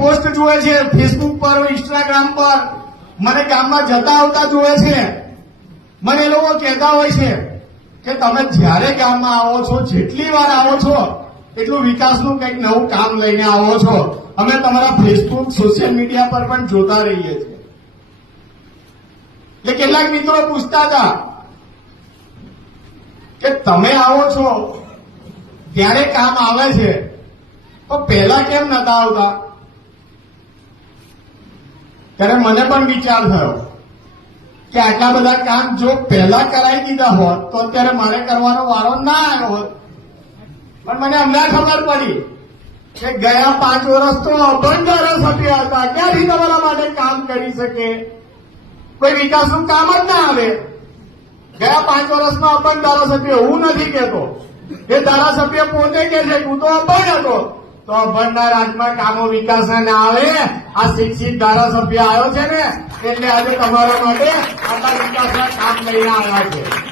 Post જોવે છે Facebook પર, ઇન્સ્ટાગ્રામ પર, મને ગામમાં જતા આવતા જોવે છે. મને એ લોકો કહેતા હોય છે કે તમે જ્યારે ગામમાં આવો છો, જેટલી વાર આવો છો એટલું વિકાસનું કંઈક નવું કામ લઈને આવો છો. અમે તમારા ફેસબુક, સોશિયલ મીડિયા પર પણ જોતા રહીએ છીએ. એટલે કેટલાક મિત્રો પૂછતા હતા કે તમે આવો છો ત્યારે કામ આવે છે તો પહેલા કેમ નતા આવતા? ત્યારે મને પણ વિચાર થયો કે આટલા બધા કામ જો પહેલા કરાવી દીધા હોત તો અત્યારે મારે કરવાનો વારો ના આવ્યો હોત. પણ મને હમણાં ખબર પડી કે ગયા 5 વર્ષ તો અભણ ધારાસભ્ય હતા, ક્યાંથી તમારા માટે કામ કરી શકે? કોઈ વિકાસનું કામ જ ના આવે. ગયા 5 વર્ષમાં અભણ ધારાસભ્ય હું નથી કહેતો, એ ધારાસભ્ય પોતે કે છે હું તો અભણ હતો. તો અભણના રાજમાં કામો વિકાસ ના આવે. આ શિક્ષિત ધારાસભ્ય આવ્યો છે ને એટલે આજે તમારા માટે આટલા વિકાસના કામ લઈને આવ્યા છે.